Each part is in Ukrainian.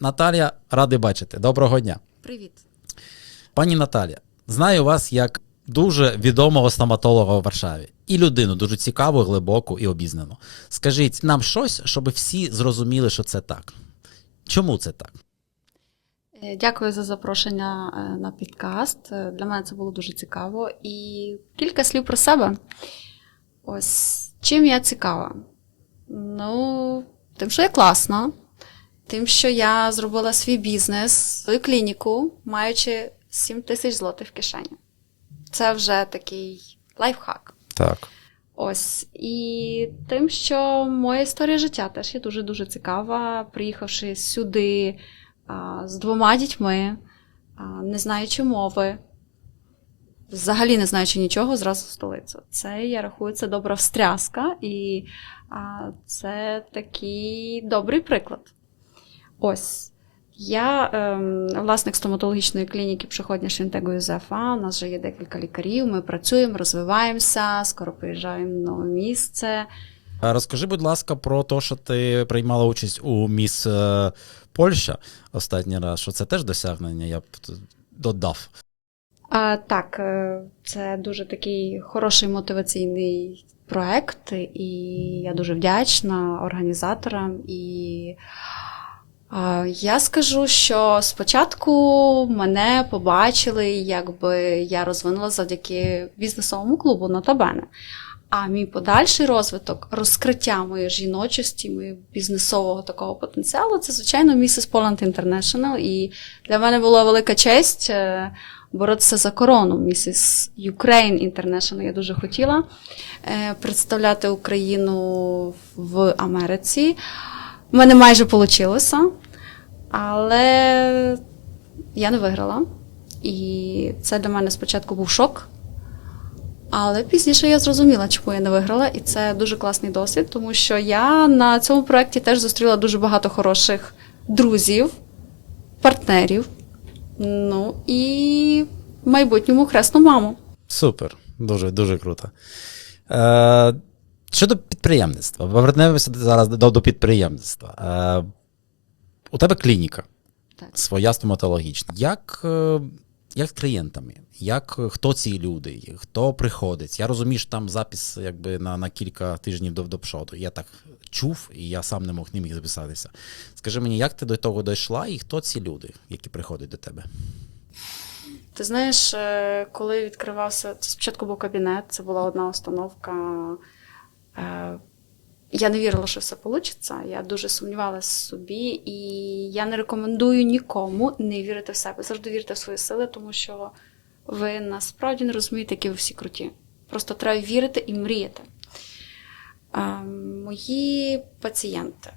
Наталія, радий бачити. Доброго дня. Привіт. Пані Наталія, знаю вас як дуже відомого стоматолога у Варшаві і людину дуже цікаву, глибоку і обізнану. Скажіть нам щось, щоб всі зрозуміли, що це так. Чому це так? Е, Дякую за запрошення е, на підкаст. Е, Для мене це було дуже цікаво. І кілька слів про себе. Ось чим я цікава? Ну, тим, що я класна, тим, що я зробила свій бізнес, свою клініку, маючи 7 тисяч злотих в кишені. Це вже такий лайфхак. Так. Ось і тим, що моя історія життя теж є дуже дуже цікава. Приїхавши сюди а, з двома дітьми, а, не знаючи мови, взагалі не знаючи нічого, зразу в столицю. Це я рахую, це добра встряска, і а, це такий добрий приклад. Ось. Я ем, власник стоматологічної клініки Приходня Швінтего Юзефа. У нас вже є декілька лікарів. Ми працюємо, розвиваємося, скоро приїжджаємо в нове місце. Розкажи, будь ласка, про те, що ти приймала участь у міс е, Польща останній раз, що це теж досягнення, я б додав. А, так, е, це дуже такий хороший мотиваційний проект, і я дуже вдячна організаторам. І я скажу, що спочатку мене побачили, якби я розвинула завдяки бізнесовому клубу Нотабене. А мій подальший розвиток, розкриття моєї жіночості, моєї бізнесового такого потенціалу, це, звичайно, Mrs. Poland International. І для мене була велика честь е, боротися за корону Mrs. Ukraine International. Я дуже хотіла е, представляти Україну в Америці. У мене майже вийшло, але я не виграла. І це для мене спочатку був шок. Але пізніше я зрозуміла, чому я не виграла, і це дуже класний досвід, тому що я на цьому проєкті теж зустріла дуже багато хороших друзів, партнерів, ну і в майбутньому хресну маму. Супер, дуже, дуже круто. Е, щодо підприємництва, повернемося зараз до, до підприємництва. Е, у тебе клініка Так. своя стоматологічна. Як, е, як з клієнтами? Як, хто ці люди, хто приходить? Я розумію, що там запис якби, на, на кілька тижнів до, до пшоду. Я так чув, і я сам не мог не міг записатися. Скажи мені, як ти до того дійшла, і хто ці люди, які приходять до тебе? Ти знаєш, е, коли відкривався, це спочатку був кабінет, це була одна установка. Е, Я не вірила, що все вийде. Я дуже сумнівалася в собі, і я не рекомендую нікому не вірити в себе. Завжди вірте в свої сили, тому що ви насправді не розумієте, які ви всі круті. Просто треба вірити і мріяти. Е, Мої пацієнти.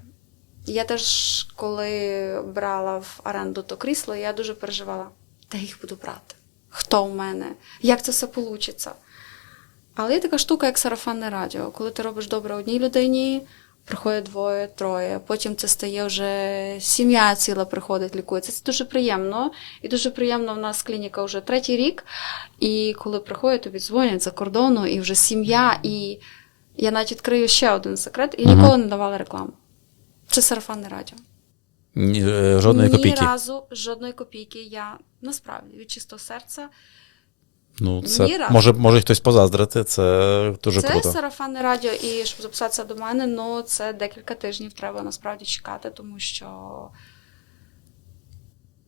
Я теж, коли брала в оренду то крісло, я дуже переживала, де їх буду брати, хто в мене, як це все вийде. Але є така штука, як сарафанне радіо. Коли ти робиш добре одній людині, приходять двоє, троє. Потім це стає вже сім'я ціла приходить, лікується. Це дуже приємно. І дуже приємно в нас клініка вже третій рік. І коли приходять, тобі дзвонять за кордону, і вже сім'я. І я навіть відкрию ще один секрет, і ніколи не давала рекламу. Це сарафанне радіо. Ні, е, Жодної Ні разу жодної копійки я насправді від чистого серця. Ну, це разу. може, може хтось позаздрити, це дуже це круто. сарафанне радіо, і щоб записатися до мене, ну це декілька тижнів треба насправді чекати, тому що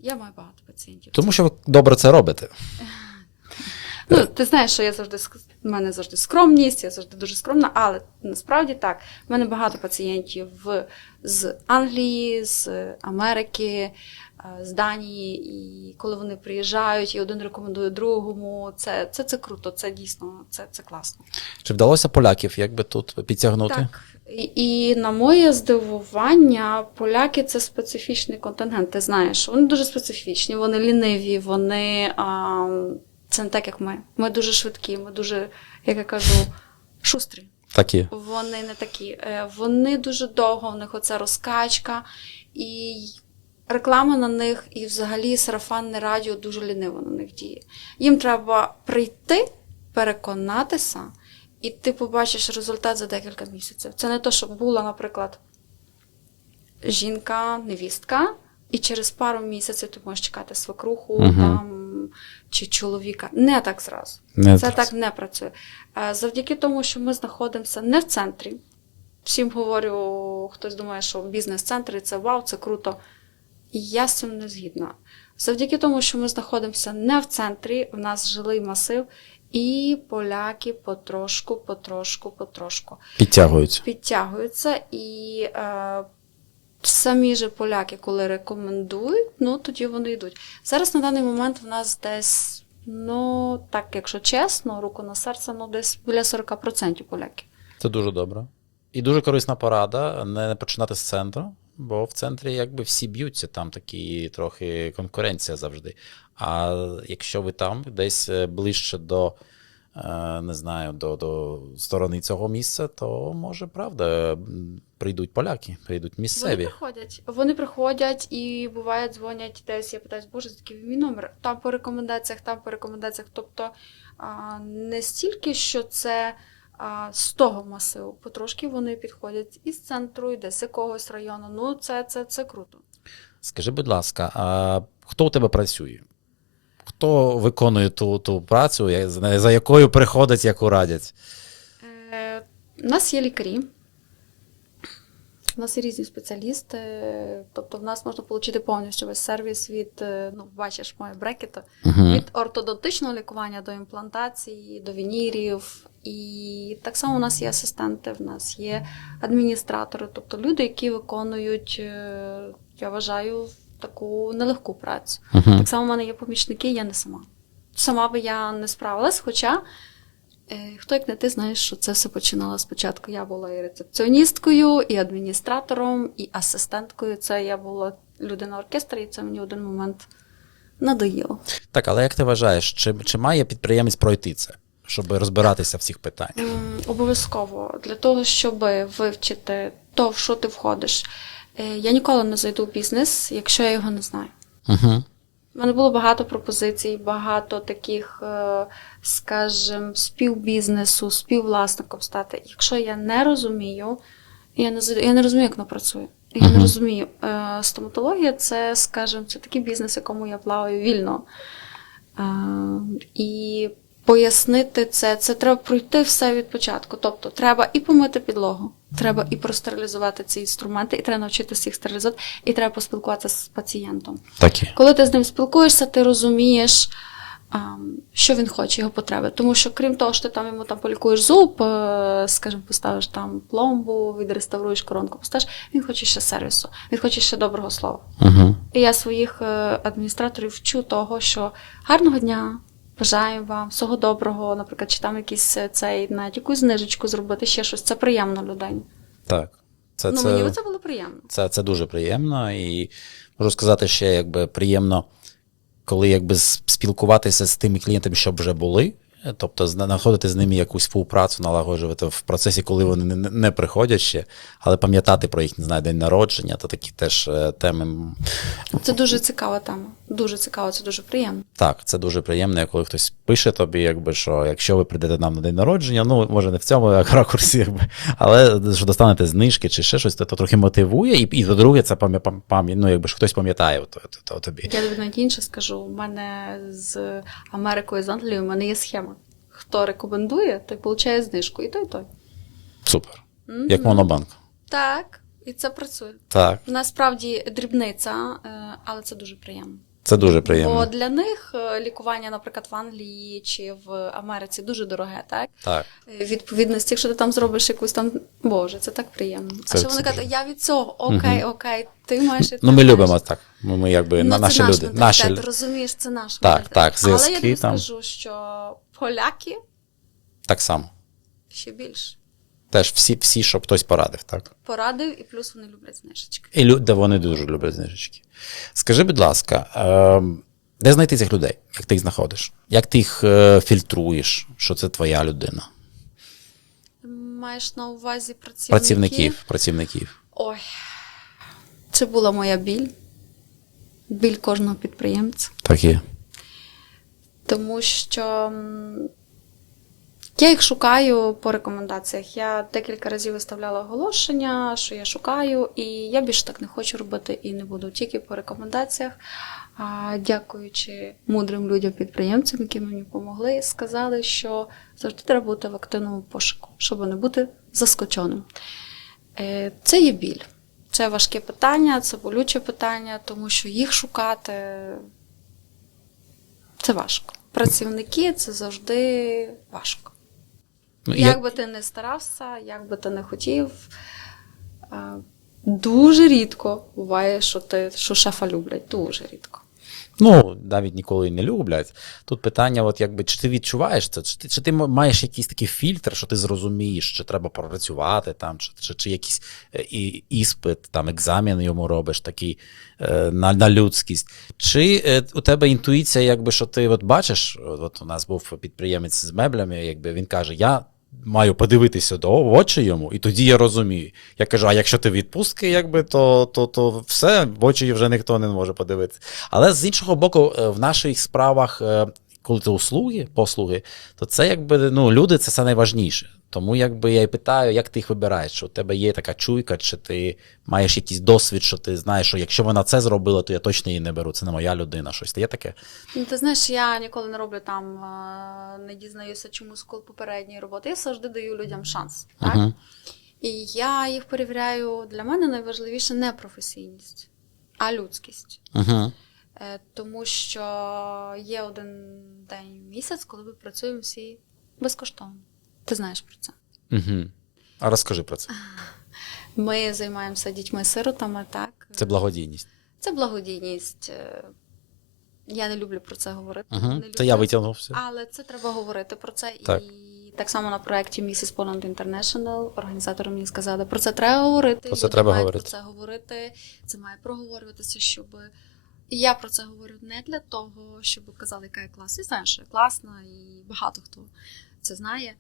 я маю багато пацієнтів. Тому що ви добре це робите. Ну, ти знаєш, що я завжди в мене завжди скромність, я завжди дуже скромна, але насправді так. В мене багато пацієнтів з Англії, з Америки, з Данії. І коли вони приїжджають, і один рекомендує другому, це, це, це круто, це дійсно це, це класно. Чи вдалося поляків якби тут підтягнути? Так. І, і на моє здивування, поляки це специфічний контингент. Ти знаєш, вони дуже специфічні, вони ліниві, вони а, це не так, як ми. Ми дуже швидкі, ми дуже, як я кажу, шустрі. Такі. Вони не такі. Е, Вони дуже довго, в них оця розкачка, і реклама на них, і взагалі сарафанне радіо дуже ліниво на них діє. Їм треба прийти, переконатися, і ти побачиш результат за декілька місяців. Це не то, щоб була, наприклад, жінка, невістка, і через пару місяців ти можеш чекати свекруху Мгм. там, чи чоловіка. Не так зразу. Не Це так. так не працює. Е, Завдяки тому, що ми знаходимося не в центрі. Всім говорю, хтось думає, що бізнес-центри це вау, це круто. І я з цим не згідна. Завдяки тому, що ми знаходимося не в центрі, в нас жилий масив, і поляки потрошку, потрошку, потрошку Підтягуються. підтягуються, і е, самі же поляки, коли рекомендують, ну тоді вони йдуть. Зараз на даний момент в нас десь, ну так, якщо чесно, руку на серце, ну десь біля 40% поляків. Це дуже добре. І дуже корисна порада не починати з центру, бо в центрі якби всі б'ються, там такі трохи конкуренція завжди. А якщо ви там десь е, ближче до, е, не знаю, до, до сторони цього місця, то може правда прийдуть поляки, прийдуть місцеві. Вони приходять. Вони приходять і буває дзвонять десь. Я питаю, боже, такий мій номер. Там по рекомендаціях, там по рекомендаціях. Тобто не стільки, що це а, з того масиву, потрошки вони підходять із центру, і десь з якогось району. Ну, це, це, це круто. Скажи, будь ласка, а хто у тебе працює? Хто виконує ту, ту працю, за якою приходять, яку радять? Е, У нас є лікарі. У нас є різні спеціалісти, тобто в нас можна отримати повністю весь сервіс від, е, ну, бачиш, моє брекету, Угу. від ортодонтичного лікування до імплантації, до вінірів. І так само у нас є асистенти, в нас є адміністратори, тобто люди, які виконують, е, я вважаю, таку нелегку працю. Угу. Так само в мене є помічники, я не сама. Сама би я не справилась, хоча е, хто як не ти знаєш, що це все починало спочатку. Я була і рецепціоністкою, і адміністратором, і асистенткою. Це я була людина оркестру, і це мені в один момент надоїло. Так, але як ти вважаєш, чи, чи має підприємець пройти це, щоб розбиратися в цих питаннях? Обов'язково для того, щоб вивчити то, в що ти входиш. Е, Я ніколи не зайду в бізнес, якщо я його не знаю. Угу. У мене було багато пропозицій, багато таких, е, скажімо, співбізнесу, співвласником стати. Якщо я не розумію, я не, я не розумію, як воно працює. Я не розумію. Е, Стоматологія це, скажімо, це такий бізнес, якому я плаваю вільно. І пояснити це, це треба пройти все від початку. Тобто, треба і помити підлогу, треба і простерилізувати ці інструменти, і треба навчитися їх стерилізувати, і треба поспілкуватися з пацієнтом. Такі. Коли ти з ним спілкуєшся, ти розумієш, що він хоче, його потреби. Тому що, крім того, що ти там йому там полікуєш зуб, е, скажімо, поставиш там пломбу, відреставруєш коронку, поставиш, він хоче ще сервісу, він хоче ще доброго слова. Угу. І я своїх е, адміністраторів вчу того, що гарного дня. Бажаю вам всього доброго, наприклад, чи там якийсь е, цей навіть якусь знижечку зробити, ще щось. Це приємно людині. Так. Це, ну, це... мені це було приємно. Це, це дуже приємно, і можу сказати, ще якби приємно, коли якби спілкуватися з тими клієнтами, що вже були. Тобто знаходити з ними якусь співпрацю, налагоджувати в процесі, коли вони не, не- приходять ще, але пам'ятати про їх, не знаю, день народження, то такі теж е, теми. Це дуже цікава тема. Дуже цікаво, це дуже приємно. Так, це дуже приємно, коли хтось пише тобі, якби що якщо ви прийдете нам на день народження, ну може не в цьому ракурсі, якби, але що достанете знижки чи ще щось, то, то трохи мотивує, і, і по-друге, це пам'я, пам'я, ну, якби що хтось пам'ятає то, то, то тобі. Я навіть інше скажу. У мене з Америкою, з Англією, у мене є схема. Хто рекомендує, той получає знижку. І той, і той. Супер. Мгм. Як монобанк. Так, і це працює. Так, Насправді дрібниця, е, але це дуже приємно. це дуже приємно. Бо для них е, лікування, наприклад, в Англії чи в Америці дуже дороге, так? Так. Е, Відповідності, якщо ти там зробиш якусь там, боже, це так приємно. Це- а що вони кажуть, я від цього, окей, окей, ти маєш і ти Ну, ми маєш. любимо так. Ми, ми якби Ну, на, наші наш люди. Наші... розумієш, це наш Так, так, Але я зв'язки тобі там. скажу, що поляки Так само. ще більше Теж всі, всі, щоб хтось порадив, так? порадив, і плюс вони люблять знижечки. І люди, вони дуже люблять знижечки. Скажи, будь ласка, е, де знайти цих людей? Як ти їх знаходиш? Як ти їх е, фільтруєш, що це твоя людина? Маєш на увазі працівників? Працівників, працівників. Ой, це була моя біль. Біль кожного підприємця. Так є. Тому що Я їх шукаю по рекомендаціях. Я декілька разів виставляла оголошення, що я шукаю, і я більше так не хочу робити і не буду тільки по рекомендаціях. А, дякуючи мудрим людям, підприємцям, які мені допомогли, сказали, що завжди треба бути в активному пошуку, щоб не бути заскоченим. Е, Це є біль. Це важке питання, це болюче питання, тому що їх шукати це важко. Працівники це завжди важко. Ну, Як би ти не старався, як би ти не хотів, е, дуже рідко буває, що, ти, що шефа люблять. Дуже рідко. Ну, навіть ніколи не люблять. Тут питання: от якби чи ти відчуваєш це, чи ти, чи ти маєш якийсь такий фільтр, що ти зрозумієш, чи треба пропрацювати там, чи, чи, чи якийсь е, і, іспит, там, екзамен йому робиш такий е, на, на людськість. Чи е, у тебе інтуїція, якби що ти от бачиш, от, у нас був підприємець з меблями, якби він каже: Я. Маю подивитися до очі йому, і тоді я розумію. Я кажу: а якщо ти відпустки, якби, то, то, то все, в очі вже ніхто не може подивитися. Але з іншого боку, е, в наших справах, е, коли це услуги, послуги, то це якби ну, люди це все найважніше. Тому якби я і питаю, як ти їх вибираєш, що у тебе є така чуйка, чи ти маєш якийсь досвід, що ти знаєш, що якщо вона це зробила, то я точно її не беру. Це не моя людина. Щось є таке. Ну, ти знаєш, я ніколи не роблю там, не дізнаюся чомусь коли попередньої роботи. Я завжди даю людям шанс. Так? Угу. І я їх перевіряю. Для мене найважливіше не професійність, а людськість. Угу. Тому що є один день в місяць, коли ми працюємо всі безкоштовно. Ти знаєш про це. Угу. А розкажи про це. Ми займаємося дітьми-сиротами, так? Це благодійність. Це благодійність. Е, Я не люблю про це говорити. Угу. не Це я витягнувся. Але це треба говорити про це. Так. І так само на проєкті Mrs. Poland International організатори мені сказали, про це треба говорити. Про це люди треба мають говорити. Про це говорити. Це має проговорюватися, щоб. І я про це говорю не для того, щоб казали, яка я класна. Я знаю, що я класна, і багато хто це знає.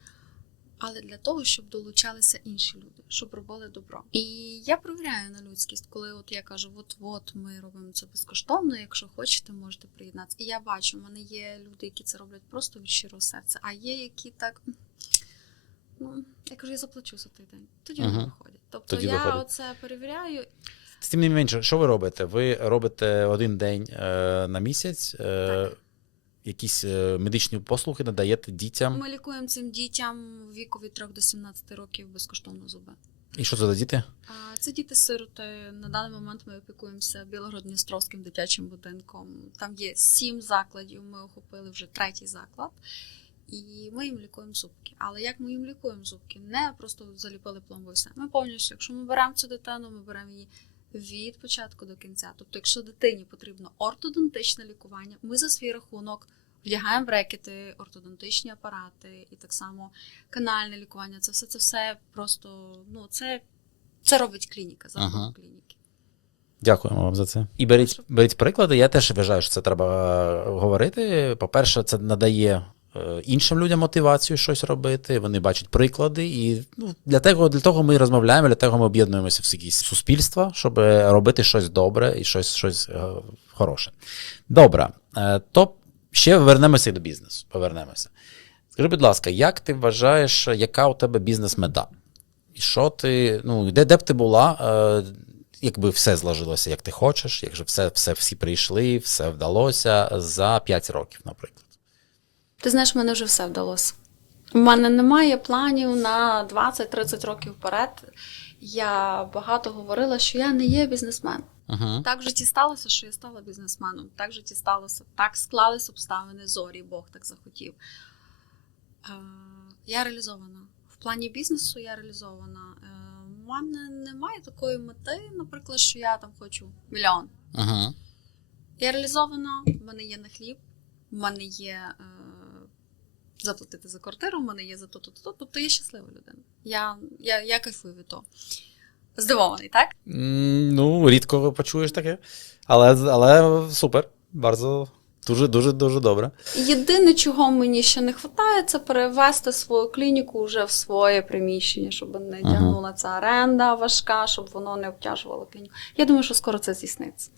Але для того, щоб долучалися інші люди, щоб робили добро. І я провіряю на людськість, коли от я кажу, от от ми робимо це безкоштовно. Якщо хочете, можете приєднатися. І я бачу, в мене є люди, які це роблять просто від щирого серця, а є які так. Ну, я кажу, я заплачу за той день. Тоді вони Мгм. виходять. Тобто Тоді я виходять. оце перевіряю. Тим не менше, що ви робите? Ви робите один день е, на місяць, е, якісь е, медичні послуги надаєте дітям. Ми лікуємо цим дітям віку від 3 до 17 років безкоштовно зуби. І що це за діти? Це діти-сироти. На даний момент ми опікуємося Білогород-Дністровським дитячим будинком. Там є сім закладів. Ми охопили вже третій заклад. І ми їм лікуємо зубки. Але як ми їм лікуємо зубки? Не просто заліпили пломбу і все. Ми повністю, якщо ми беремо цю дитину, ми беремо її від початку до кінця. Тобто, якщо дитині потрібно ортодонтичне лікування, ми за свій рахунок вдягаємо брекети, ортодонтичні апарати і так само канальне лікування. Це все це все просто ну це, це робить клініка за рахунок Ага. клініки. Дякуємо вам за це. І беріть, беріть приклади. Я теж вважаю, що це треба говорити. По-перше, це надає іншим людям мотивацію щось робити. Вони бачать приклади. І ну, для того, для того ми розмовляємо, для того ми об'єднуємося в якісь суспільства, щоб робити щось добре і щось, щось е, хороше. Добре. Е, то ще вернемося до бізнесу. Повернемося. Скажи, будь ласка, як ти вважаєш, яка у тебе бізнес-мета? І що ти, ну, де, де б ти була, е, якби все зложилося, як ти хочеш, якщо все, все всі прийшли, все вдалося за 5 років, наприклад. Ти знаєш, мене вже все вдалося. У мене немає планів на 20-30 років вперед. Я багато говорила, що я не є бізнесмен. Угу. Так в житті сталося, що я стала бізнесменом. Так в житті сталося, так склались обставини зорі, Бог так захотів. Е, я реалізована. В плані бізнесу я реалізована. Е, у мене немає такої мети, наприклад, що я там хочу мільйон. Угу. Я реалізована, в мене є на хліб, в мене є е, заплатити за квартиру, в мене є за то, то, то. Тобто я щаслива людина. Я, я, я кайфую від того. Здивований, так? Ну, рідко почуєш таке, але, але супер. Bardzo, дуже, дуже, дуже добре. Єдине, чого мені ще не вистачає, це перевести свою клініку вже в своє приміщення, щоб не Ага. тягнула ця оренда важка, щоб воно не обтяжувало клініку. Я думаю, що скоро це здійсниться.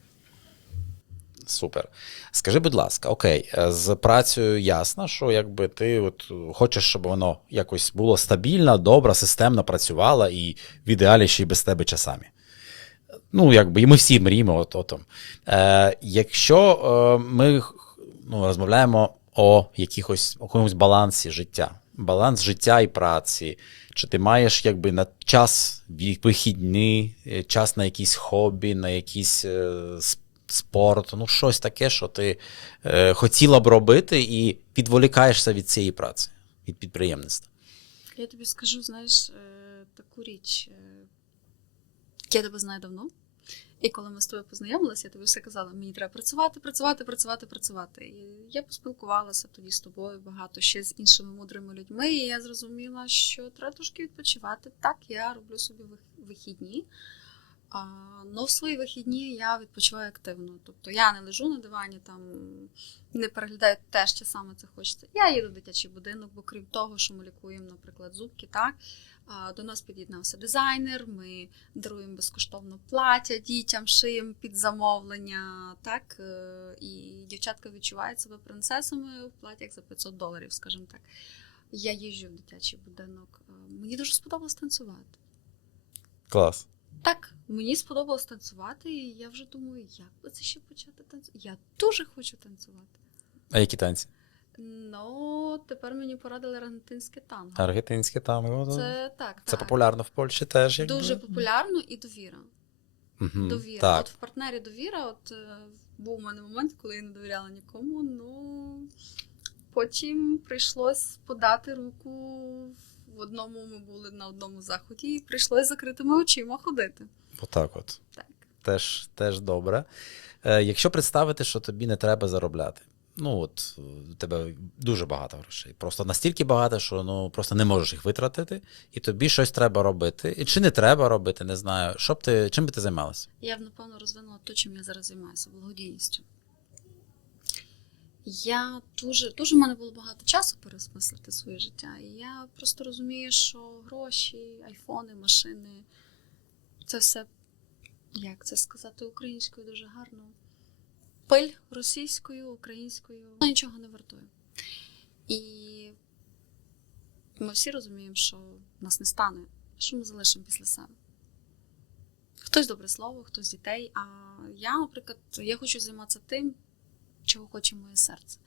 Супер. Скажи, будь ласка, окей, е, з працею ясно, що якби ти от хочеш, щоб воно якось було стабільно, добре, системно працювало і в ідеалі ще й без тебе часами. Ну, якби і ми всі мріємо от, о. Е, якщо е, ми ну, розмовляємо о якихось о якомусь балансі життя, баланс життя і праці, чи ти маєш якби на час вихідні, е, час на якісь хобі, на якийсь е, спорт, ну щось таке, що ти е, хотіла б робити, і відволікаєшся від цієї праці, від підприємництва. Я тобі скажу, знаєш, е, таку річ. Е, Я тебе знаю давно. І коли ми з тобою познайомилися, я тобі все казала, мені треба працювати, працювати, працювати, працювати. І я поспілкувалася тоді з тобою багато ще з іншими мудрими людьми, і я зрозуміла, що треба трошки відпочивати. Так, я роблю собі вихідні. А, но в свої вихідні я відпочиваю активно. Тобто я не лежу на дивані, там не переглядаю теж чи саме це хочеться. Я їду в дитячий будинок, бо крім того, що ми лікуємо, наприклад, зубки, так. До нас під'єднався дизайнер, ми даруємо безкоштовно плаття дітям, шиємо під замовлення, так, е, і дівчатка відчувають себе принцесами в платтях за 500 доларів, скажімо так. Я їжджу в дитячий будинок. Е, Мені дуже сподобалось танцювати. Клас. Так, мені сподобалось танцювати, і я вже думаю, як би це ще почати танцювати. Я дуже хочу танцювати. А які танці? Ну, тепер мені порадили аргентинське танго. Аргентинське ну, Це, так, це так. популярно в Польщі теж. Якби. Дуже популярно і довіра. Мгм, Довіра. Так. От в партнері довіра, от е, був у мене момент, коли я не довіряла нікому. Ну потім прийшлось подати руку. В одному ми були на одному заході, і прийшлось закритими очима ходити. Отак от. Так. Теж, теж добре. Е, якщо представити, що тобі не треба заробляти, ну от у тебе дуже багато грошей. Просто настільки багато, що ну просто не можеш їх витратити, і тобі щось треба робити. І чи не треба робити, не знаю. Що б ти, чим би ти займалася? Я б, напевно, розвинула те, чим я зараз займаюся, благодійністю. Я дуже, дуже в мене було багато часу переосмислити своє життя. І я просто розумію, що гроші, айфони, машини це все, як це сказати, українською дуже гарно. Пиль російською, українською, вона нічого не вартує. І ми всі розуміємо, що нас не стане, що ми залишимо після себе. Хтось добре слово, хтось дітей. А я, наприклад, я хочу займатися тим, чого хоче моє серце.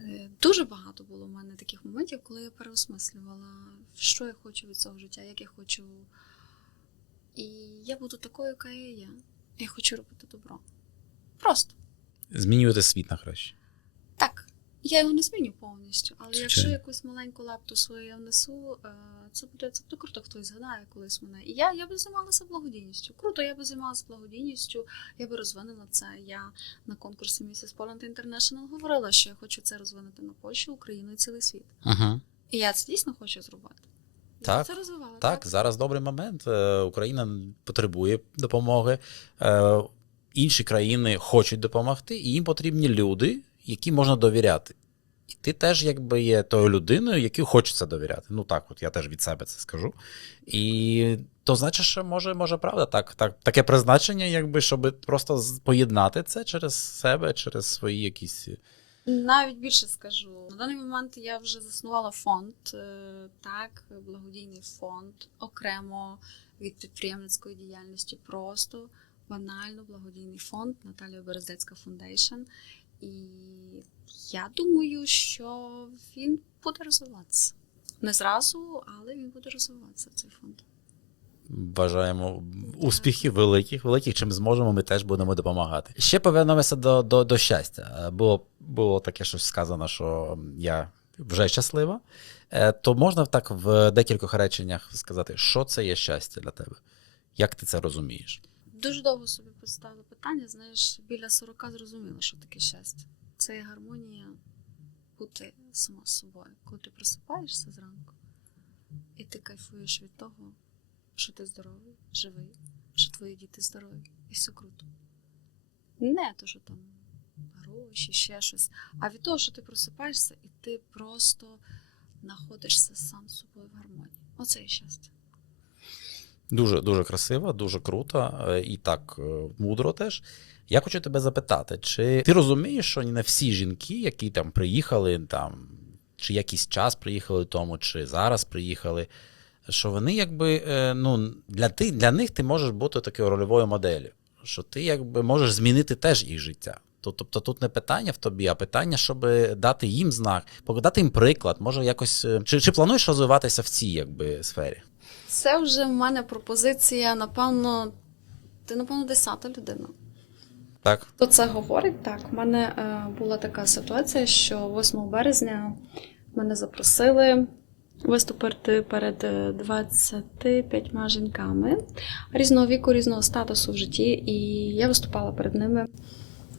Е, Дуже багато було в мене таких моментів, коли я переосмислювала, що я хочу від цього життя, як я хочу. І я буду такою, яка я є. Я хочу робити добро. Просто. Змінювати світ на краще. Так. Я його не зміню повністю, але Звичайно. якщо якусь маленьку лепту свою я внесу, е, це буде це буде круто, хтось згадає колись мене. І я, я би займалася благодійністю. Круто, я би займалася благодійністю, я би розвинула це. Я на конкурсі Mrs. Poland International говорила, що я хочу це розвинути на Польщу, Україну і цілий світ. Угу. І я це дійсно хочу зробити. Так, це розвивала. Так, зараз добрий момент. Е, Україна потребує допомоги. Е, Інші країни хочуть допомогти, і їм потрібні люди, які можна довіряти. І ти теж якби є тою людиною, якій хочеться довіряти. Ну так, от я теж від себе це скажу. І то значить, що може, може правда, так, так, таке призначення, якби, щоб просто поєднати це через себе, через свої якісь. Навіть більше скажу. На даний момент я вже заснувала фонд, е, так, благодійний фонд, окремо від підприємницької діяльності, просто банально благодійний фонд Наталія Берездецька Фундейшн. І я думаю, що він буде розвиватися. Не зразу, але він буде розвиватися цей фонд. Бажаємо успіхів великих, великих, чим зможемо, ми теж будемо допомагати. Ще повернемося до, до, до щастя. Е, Було, було таке щось сказано, що я вже щаслива. Е, То можна так в декількох реченнях сказати, що це є щастя для тебе? Як ти це розумієш? Дуже довго собі поставила питання, знаєш, біля 40 зрозуміла, що таке щастя. Це гармонія бути сама собою. Коли ти просипаєшся зранку, і ти кайфуєш від того, що ти здоровий, живий, що твої діти здорові, і все круто. Не то, що там гроші, ще щось, а від того, що ти просипаєшся, і ти просто знаходишся сам з собою в гармонії. Оце є щастя. Дуже дуже красиво, дуже круто е, і так е, мудро теж. Я хочу тебе запитати, чи ти розумієш, що не всі жінки, які там приїхали, там, чи якийсь час приїхали тому, чи зараз приїхали, що вони якби е, ну, для, ти, для них ти можеш бути такою рольовою моделлю, що ти якби можеш змінити теж їх життя. То- Тобто тут не питання в тобі, а питання, щоб дати їм знак, показати їм приклад, може якось. Чи, чи плануєш розвиватися в цій якби, сфері? Це вже в мене пропозиція, напевно, ти, напевно, десята людина. Так? Хто це говорить? Так, у мене е, була така ситуація, що 8 березня мене запросили виступити перед е, 25 жінками різного віку, різного статусу в житті, і я виступала перед ними.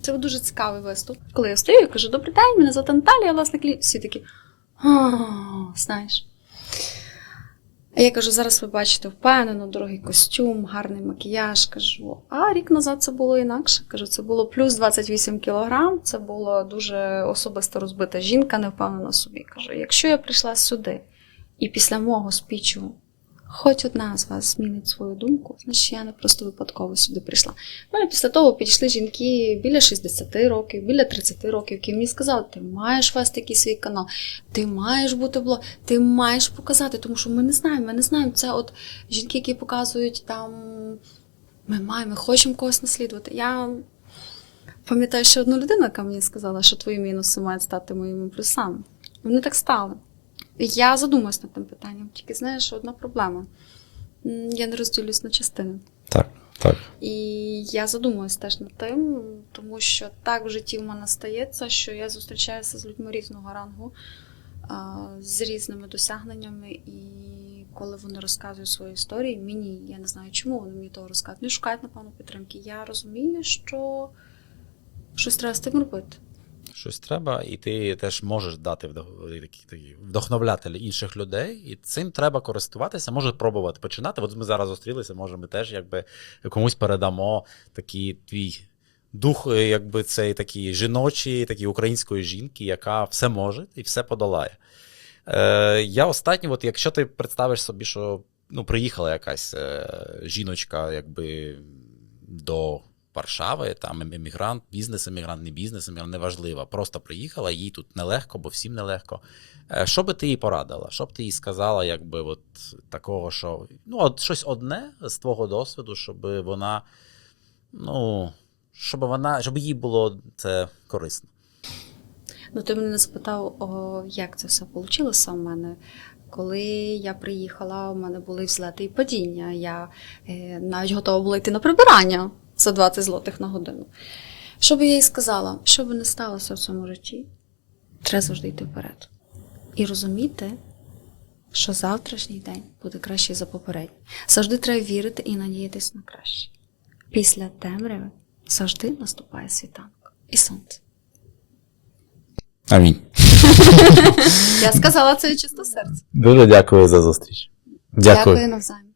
Це був дуже цікавий виступ. Коли я стою, я кажу: Добрий день, мене звати Наталія, власник лі... Всі такі, знаєш. А я кажу, зараз ви бачите впевнено, дорогий костюм, гарний макіяж. Кажу, а рік назад це було інакше. Кажу, це було плюс 28 кілограм, це була дуже особисто розбита жінка, не впевнена собі. Кажу, якщо я прийшла сюди і після мого спічу хоч одна з вас змінить свою думку, значить я не просто випадково сюди прийшла. У мене після того підійшли жінки біля 60 років, біля 30 років, які мені сказали, ти маєш вести якийсь свій канал, ти маєш бути блог, ти маєш показати, тому що ми не знаємо, ми не знаємо. Це от жінки, які показують там. Ми маємо, ми хочемо когось наслідувати. Я пам'ятаю ще одну людину, яка мені сказала, що твої мінуси мають стати моїми плюсами. Вони так стали. Я задумаюсь над тим питанням. Тільки знаєш, одна проблема. Я не розділюсь на частини. Так, так. І я задумуюсь теж над тим, тому що так в житті в мене стається, що я зустрічаюся з людьми різного рангу, з різними досягненнями, і коли вони розказують свої історії, мені я не знаю, чому вони мені того розказують. Вони шукають, напевно, підтримки. Я розумію, що щось треба з тим робити. Щось треба, і ти теж можеш дати вдохновляти інших людей, і цим треба користуватися, може пробувати починати. От ми зараз зустрілися, може, ми теж якби комусь передамо такий твій дух, е, якби цей такий жіночий, такий української жінки, яка все може і все подолає. Е, я останній, от якщо ти представиш собі, що ну, приїхала якась е, жіночка, якби до Варшави, там ем- емігрант, бізнес-емігрант, не бізнес-емігрант, неважливо. Просто приїхала, їй тут нелегко, бо всім нелегко. Е, Що би ти їй порадила? Що б ти їй сказала, якби от такого, що ну, от щось одне з твого досвіду, щоб вона, ну, щоб вона, щоб їй було це корисно. Ну, ти мене спитав, о, як це все вийшло у мене. Коли я приїхала, у мене були взлети і падіння. Я е, навіть готова була йти на прибирання за 20 злотих на годину. Що би я їй сказала, що би не сталося в цьому житті, треба завжди йти вперед. І розуміти, що завтрашній день буде кращий за попередній. Завжди треба вірити і надіятися на краще. Після темряви завжди наступає світанок і сонце. Амінь. Я сказала це чисто серця. Дуже дякую за зустріч. Дякую навзаєм.